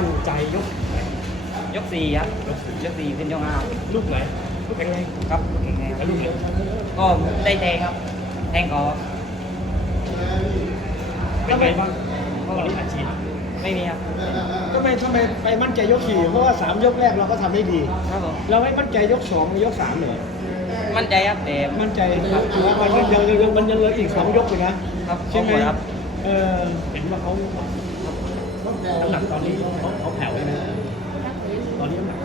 มั่นใจยกไหนยก4ครับยกสี่ยก4ขึ้นยก5 ลูกไหนลูกแข็งแรงครับแข็งแรงแล้วลูกเดียวก็ได้แทงครับแทงเขาเป็นไงบ้างวันนี้อาชีพไม่มีครับทำไมไปมั่นใจยก4เพราะว่า3ยกแรกเราก็ทำได้ดีครับผมเราไม่มั่นใจยก2ยก3เลยมั่นใจครับแต่มั่นใจว่ามันยังเหลืออีก2ยกเลยนะครับ ใช่ไหมครับเห็นว่าเขาน้ำหนักตอนนี้เขาแผ่วเลยนะตอนนี้น้ำหนัก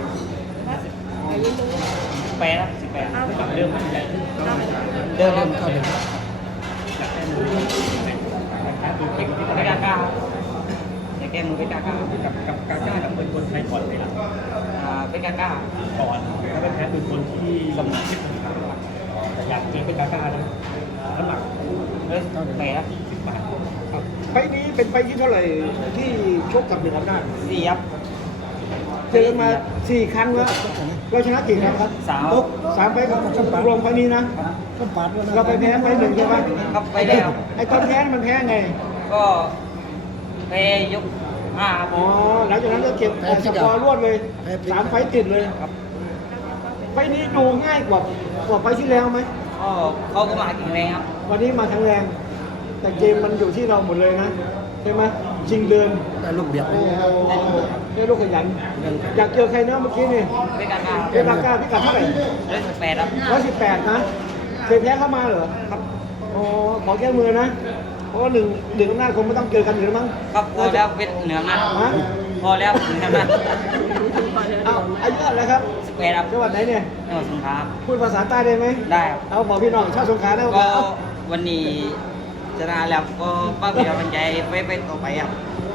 18ครับ18 น้ำหนักเดิมมันแหละเดิมครับจากแค่มือแค่ตัวเก่งที่ไม่กล้าก้าวอย่าแก้มือไม่กล้าก้าวกับกาก้ากับเป็นคนไทยก่อนเลยล่ะเป็นกล้าก้าวก่อนถ้าเป็นแพ้เป็นคนที่สมคิดนะครับแต่อยากเจอเป็นกาก้านะน้ำหนัก 8ครับ 10 บาทไฟล์นี้เป็นไฟล์ที่เท่าไหร่ที่ชกกับ1อำนาจ 4ครับเจอกันมา4 ครั้งแล้วเราชนะกี่ครั้งครับ 3 ไฟล์ครับรวมไฟล์นี้นะเราไปแพ้ไฟล์1ใช่ไหมครับไปแล้วไอ้ตอนแพ้มันแพ้ไงก็ไปยก5ครับอ๋อหลังจากนั้นก็เก็บสกอร์รวดเลย3 ไฟล์ติดเลยครับไฟล์นี้ดูง่ายกว่าไฟล์ที่แล้วไหมก็เขาก็มาแข็งแรงครับวันนี้มาทั้งแรง แต่เกมมันอยู่ที่เราหมดเลยนะใช่ไหมชิงเดินได้ลูกเดียวโอ้โหได้ลูกขยัน อยากเจอใครนะเมื่อกี้นี่เป็นกล้าก้าวเอลาก้าพิกัดเท่าไหร่ 18ครับ 118นะเคยแพ้เข้ามาเหรอครับอ๋อขอแก้มือนะ เพราะว่าหนึ่งอำนาจคงไม่ต้องเจอกันอยู่แล้วมั้งครับพอแล้วเป็นเหนือนะฮะพอแล้วเหนือนะเอาอายุอะไรครับ 18ครับจังหวัดไหนเนี่ยจังหวัดสงขลาครับพูดภาษาใต้ได้ไหมได้ครับเอาบอกพี่น้องชาวสงขลาได้ก็ว่าเอาวันนี้ชนะแล้วก็ป้าเบียร์บรรยายไปต่อไปครับ